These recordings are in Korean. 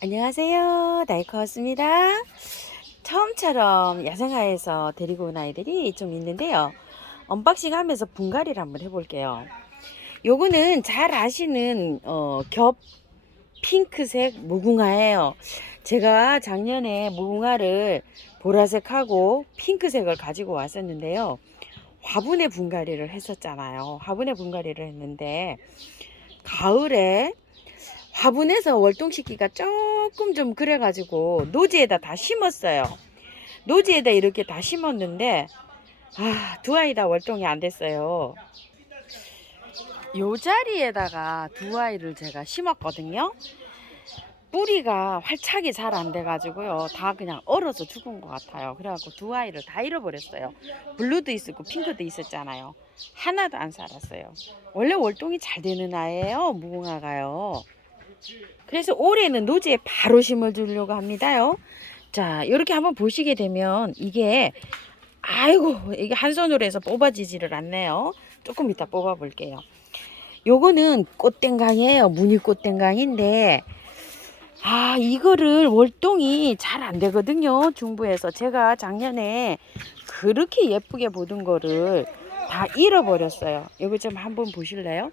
안녕하세요. 나이커였습니다. 처음처럼 야생화에서 데리고 온 아이들이 좀 있는데요. 언박싱 하면서 분갈이를 한번 해볼게요. 요거는 잘 아시는 겹 핑크색 무궁화예요. 제가 작년에 무궁화를 보라색하고 핑크색을 가지고 왔었는데요. 화분에 분갈이를 했었잖아요. 화분에 분갈이를 했는데 가을에 화분에서 월동시키기가 조금 좀 그래가지고 노지에다 다 심었어요. 노지에다 이렇게 다 심었는데 두 아이 다 월동이 안 됐어요. 요 자리에다가 두 아이를 제가 심었거든요. 뿌리가 활착이 잘 안 돼가지고요. 다 그냥 얼어서 죽은 것 같아요. 그래갖고 두 아이를 다 잃어버렸어요. 블루도 있었고 핑크도 있었잖아요. 하나도 안 살았어요. 원래 월동이 잘 되는 아이예요, 무궁화가요. 그래서 올해는 노지에 바로 심어주려고 합니다요. 자, 이렇게 한번 보시게 되면 이게 이게 한 손으로 해서 뽑아지지를 않네요. 조금 이따 뽑아 볼게요. 요거는 꽃땡강이에요. 무늬 꽃땡강인데 이거를 월동이 잘 안 되거든요. 중부에서 제가 작년에 그렇게 예쁘게 보던 거를 다 잃어버렸어요. 이거 좀 한번 보실래요?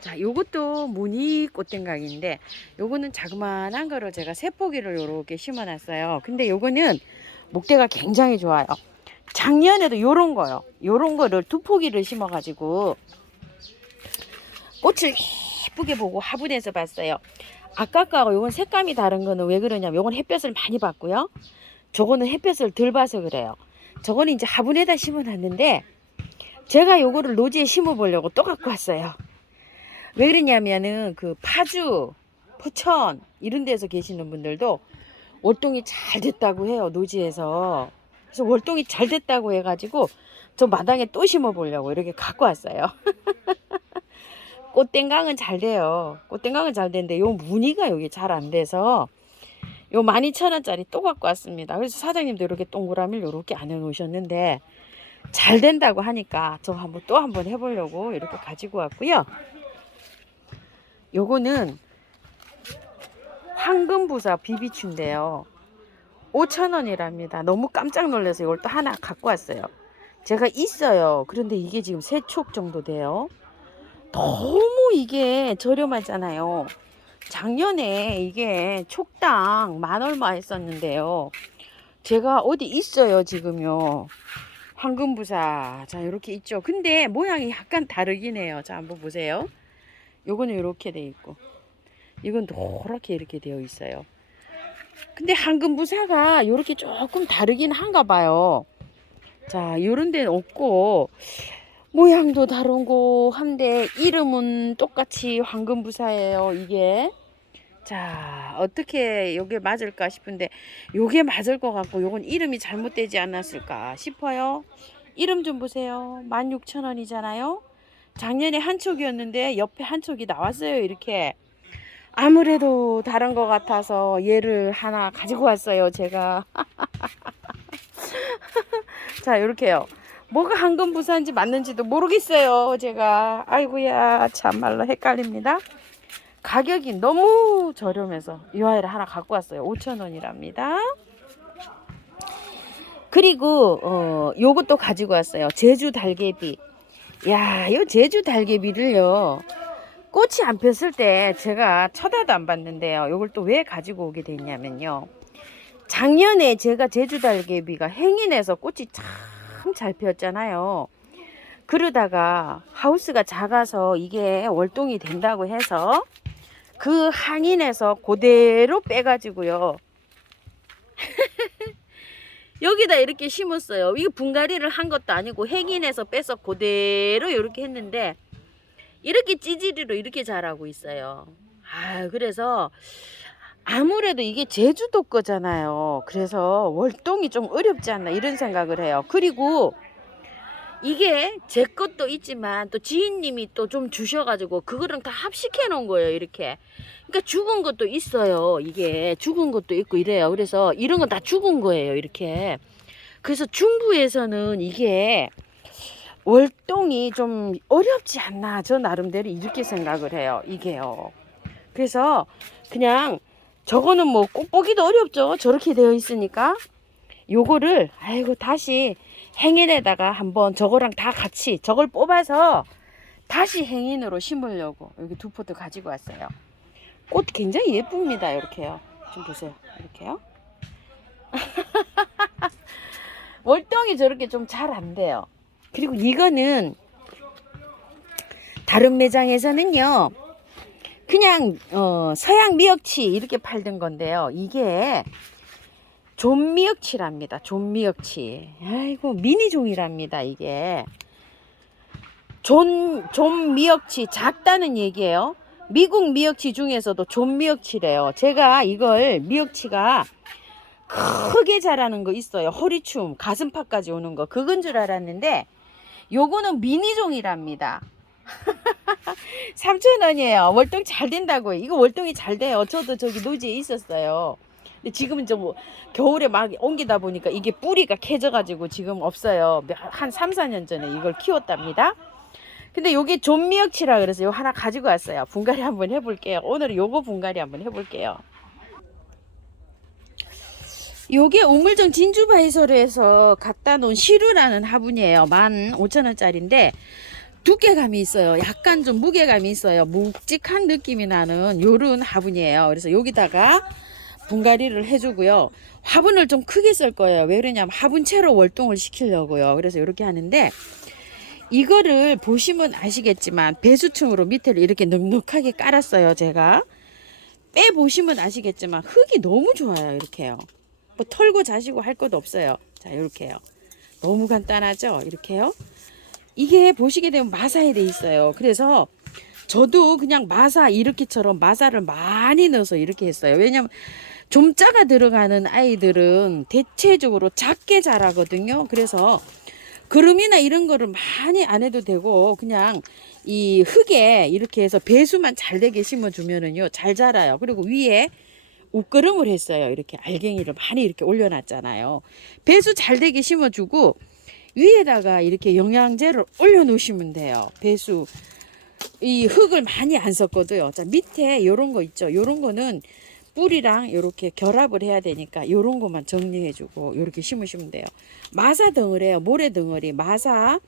자, 요것도 무늬 꽃땡강인데 요거는 자그마한 거를 제가 세 포기를 요렇게 심어 놨어요. 근데 요거는 목대가 굉장히 좋아요. 작년에도 요런 거요. 요런 거를 두 포기를 심어 가지고 꽃을 예쁘게 보고 화분에서 봤어요. 아까 거하고 요건 색감이 다른 거는 왜 그러냐면 요건 햇볕을 많이 받고요. 저거는 햇볕을 덜 봐서 그래요. 저거는 이제 화분에다 심어 놨는데 제가 요거를 노지에 심어 보려고 또 갖고 왔어요. 왜 그러냐면은 그 파주, 포천 이런 데서 계시는 분들도 월동이 잘 됐다고 해요. 노지에서. 그래서 월동이 잘 됐다고 해가지고 저 마당에 또 심어 보려고 이렇게 갖고 왔어요. 꽃땡강은 잘 돼요. 꽃땡강은 잘 되는데 요 무늬가 여기 잘 안 돼서 요 12,000원짜리 또 갖고 왔습니다. 그래서 사장님도 이렇게 동그라미를 이렇게 안 해놓으셨는데 잘 된다고 하니까 저 또 한번 해보려고 이렇게 가지고 왔고요. 요거는 황금부사 비비추인데요. 5,000원이랍니다. 너무 깜짝 놀라서 이걸 또 하나 갖고 왔어요. 제가 있어요. 그런데 이게 지금 3촉 정도 돼요. 너무 이게 저렴하잖아요. 작년에 이게 촉당 만 얼마 했었는데요. 제가 어디 있어요 지금요. 황금부사 자 이렇게 있죠. 근데 모양이 약간 다르긴 해요. 자 한번 보세요. 요거는 이렇게 돼 있고 이건 노랗게 이렇게 되어 있어요. 근데 황금부사가 이렇게 조금 다르긴 한가 봐요. 자 요런 데는 없고 모양도 다르고 한데 이름은 똑같이 황금부사예요 이게. 자 어떻게 요게 맞을까 싶은데 요게 맞을 것 같고 요건 이름이 잘못되지 않았을까 싶어요. 이름 좀 보세요. 16,000원이잖아요. 작년에 한 촉이었는데 옆에 한 촉이 나왔어요 이렇게. 아무래도 다른 것 같아서 얘를 하나 가지고 왔어요 제가. 자 이렇게요. 뭐가 황금부사인지 맞는지도 모르겠어요 제가. 아이고야 참말로 헷갈립니다. 가격이 너무 저렴해서 이 아이를 하나 갖고 왔어요. 5,000원이랍니다. 그리고 요것도 가지고 왔어요. 제주 달개비. 야, 요 제주 달개비를요. 꽃이 안 폈을 때 제가 쳐다도 안 봤는데요. 요걸 또 왜 가지고 오게 됐냐면요. 작년에 제가 제주 달개비가 행인해서 꽃이 참 잘 피었잖아요. 그러다가 하우스가 작아서 이게 월동이 된다고 해서 그 항인에서 그대로 빼가지고요. 여기다 이렇게 심었어요. 이거 분갈이를 한 것도 아니고 행인에서 빼서 그대로 이렇게 했는데 이렇게 찌질이로 이렇게 자라고 있어요. 그래서 아무래도 이게 제주도 거잖아요. 그래서 월동이 좀 어렵지 않나 이런 생각을 해요. 그리고 이게 제 것도 있지만 또 지인님이 또 좀 주셔가지고 그거랑 다 합식해 놓은 거예요 이렇게. 그러니까 죽은 것도 있어요. 이게 죽은 것도 있고 이래요. 그래서 이런 건 다 죽은 거예요 이렇게. 그래서 중부에서는 이게 월동이 좀 어렵지 않나 저 나름대로 이렇게 생각을 해요 이게요. 그래서 그냥 저거는 뭐 꼭 보기도 어렵죠. 저렇게 되어 있으니까. 요거를 아이고 다시 행인에다가 한번 저거랑 다 같이 저걸 뽑아서 다시 행인으로 심으려고 여기 두 포트 가지고 왔어요. 꽃 굉장히 예쁩니다. 이렇게요. 좀 보세요. 이렇게요. 월동이 저렇게 좀 잘 안 돼요. 그리고 이거는 다른 매장에서는요. 그냥 서양 미역치 이렇게 팔던 건데요. 이게 존미역치랍니다. 존미역치. 아이고 미니종이랍니다. 이게 존미역치 작다는 얘기예요. 미국 미역치 중에서도 존미역치래요. 제가 이걸 미역치가 크게 자라는 거 있어요. 허리춤 가슴팍까지 오는 거 그건 줄 알았는데 요거는 미니종이랍니다. 3,000원이에요. 월동 잘 된다고요. 이거 월동이 잘 돼요. 저도 저기 노지에 있었어요. 근데 지금은 좀 겨울에 막 옮기다 보니까 이게 뿌리가 캐져가지고 지금 없어요. 한 3, 4년 전에 이걸 키웠답니다. 근데 요게 존미역치라 그래서 요 하나 가지고 왔어요. 분갈이 한번 해볼게요. 오늘은 요거 분갈이 한번 해볼게요. 요게 우물정 진주바이소르에서 갖다 놓은 시루라는 화분이에요. 15,000원짜리인데 두께감이 있어요. 약간 좀 무게감이 있어요. 묵직한 느낌이 나는 요런 화분이에요. 그래서 여기다가 분갈이를 해주고요. 화분을 좀 크게 쓸 거예요. 왜 그러냐면 화분채로 월동을 시키려고요. 그래서 이렇게 하는데 이거를 보시면 아시겠지만 배수층으로 밑에를 이렇게 넉넉하게 깔았어요. 제가 빼보시면 아시겠지만 흙이 너무 좋아요. 이렇게요. 뭐 털고 자시고 할 것도 없어요. 자, 이렇게요. 너무 간단하죠? 이렇게요. 이게 보시게 되면 마사에 돼 있어요. 그래서 저도 그냥 마사 이렇게처럼 마사를 많이 넣어서 이렇게 했어요. 왜냐면 좀 작아 들어가는 아이들은 대체적으로 작게 자라거든요. 그래서 그름이나 이런 거를 많이 안 해도 되고 그냥 이 흙에 이렇게 해서 배수만 잘 되게 심어주면은요 잘 자라요. 그리고 위에 옷걸음을 했어요. 이렇게 알갱이를 많이 이렇게 올려놨잖아요. 배수 잘 되게 심어주고 위에다가 이렇게 영양제를 올려 놓으시면 돼요. 배수 이 흙을 많이 안 썼거든요. 자, 밑에 요런 거 있죠. 요런 거는 뿌리랑 이렇게 결합을 해야 되니까 요런 것만 정리해주고 요렇게 심으시면 돼요. 마사 덩어리에요. 모래 덩어리 마사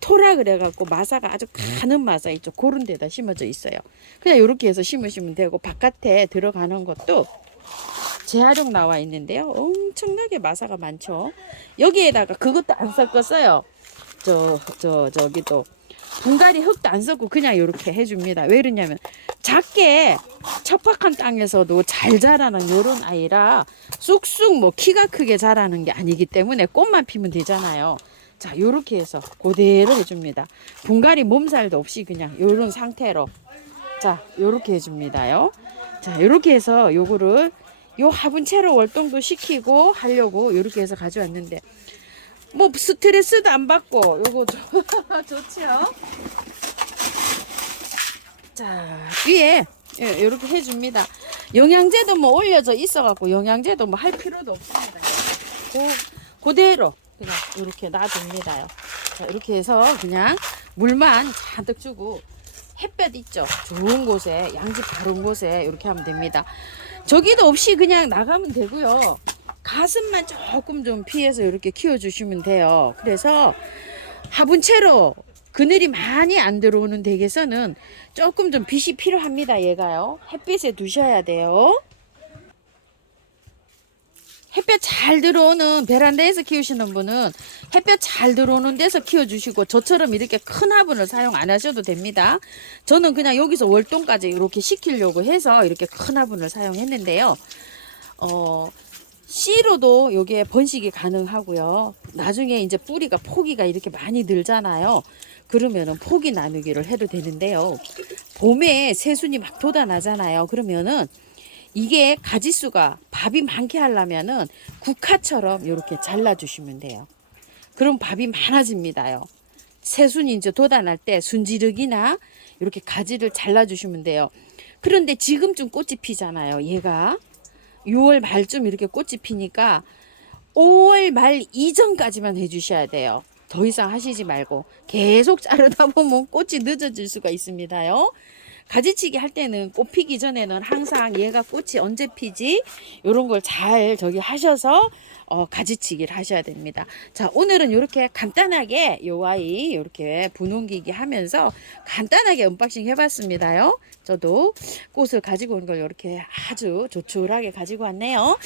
토라 그래갖고 마사가 아주 가는 마사 있죠. 그런 데다 심어져 있어요. 그냥 요렇게 해서 심으시면 되고 바깥에 들어가는 것도 재활용 나와 있는데요. 엄청나게 마사가 많죠. 여기에다가 그것도 안 섞었어요. 저기도 분갈이 흙도 안 섞고 그냥 이렇게 해줍니다. 왜 그러냐면 작게 척박한 땅에서도 잘 자라는 이런 아이라 쑥쑥 뭐 키가 크게 자라는 게 아니기 때문에 꽃만 피면 되잖아요. 자, 요렇게 해서 그대로 해줍니다. 분갈이 몸살도 없이 그냥 요런 상태로 자, 요렇게 해줍니다요. 자, 요렇게 해서 요거를 요 화분채로 월동도 시키고 하려고 요렇게 해서 가져왔는데 뭐 스트레스도 안 받고 요거 좋죠. 자, 위에 요렇게 해줍니다. 영양제도 뭐 올려져 있어갖고 영양제도 뭐 할 필요도 없습니다. 그대로 그냥 이렇게 놔둡니다요. 자, 이렇게 해서 그냥 물만 잔뜩 주고 햇볕 있죠. 좋은 곳에 양지 바른 곳에 이렇게 하면 됩니다. 저기도 없이 그냥 나가면 되고요. 가슴만 조금 좀 피해서 이렇게 키워주시면 돼요. 그래서 화분채로 그늘이 많이 안 들어오는 댁에서는 조금 좀 빛이 필요합니다. 얘가요. 햇빛에 두셔야 돼요. 햇볕 잘 들어오는 베란다에서 키우시는 분은 햇볕 잘 들어오는 데서 키워주시고 저처럼 이렇게 큰 화분을 사용 안 하셔도 됩니다. 저는 그냥 여기서 월동까지 이렇게 시키려고 해서 이렇게 큰 화분을 사용했는데요. 씨로도 요게 번식이 가능하고요. 나중에 이제 뿌리가 포기가 이렇게 많이 늘잖아요. 그러면은 포기 나누기를 해도 되는데요. 봄에 새순이 막 돋아나잖아요. 그러면은 이게 가지수가 밥이 많게 하려면은 국화처럼 이렇게 잘라주시면 돼요. 그럼 밥이 많아집니다요. 새순이 이제 돋아날 때 순지르기나 이렇게 가지를 잘라주시면 돼요. 그런데 지금쯤 꽃이 피잖아요. 얘가 6월 말쯤 이렇게 꽃이 피니까 5월 말 이전까지만 해주셔야 돼요. 더 이상 하시지 말고 계속 자르다 보면 꽃이 늦어질 수가 있습니다요. 가지치기 할 때는 꽃 피기 전에는 항상 얘가 꽃이 언제 피지? 요런 걸 잘 저기 하셔서 가지치기를 하셔야 됩니다. 자, 오늘은 이렇게 간단하게 요 아이 이렇게 분홍기기 하면서 간단하게 언박싱 해봤습니다요. 저도 꽃을 가지고 온 걸 이렇게 아주 조촐하게 가지고 왔네요.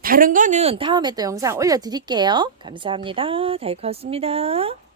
다른 거는 다음에 또 영상 올려드릴게요. 감사합니다. 다이커였습니다.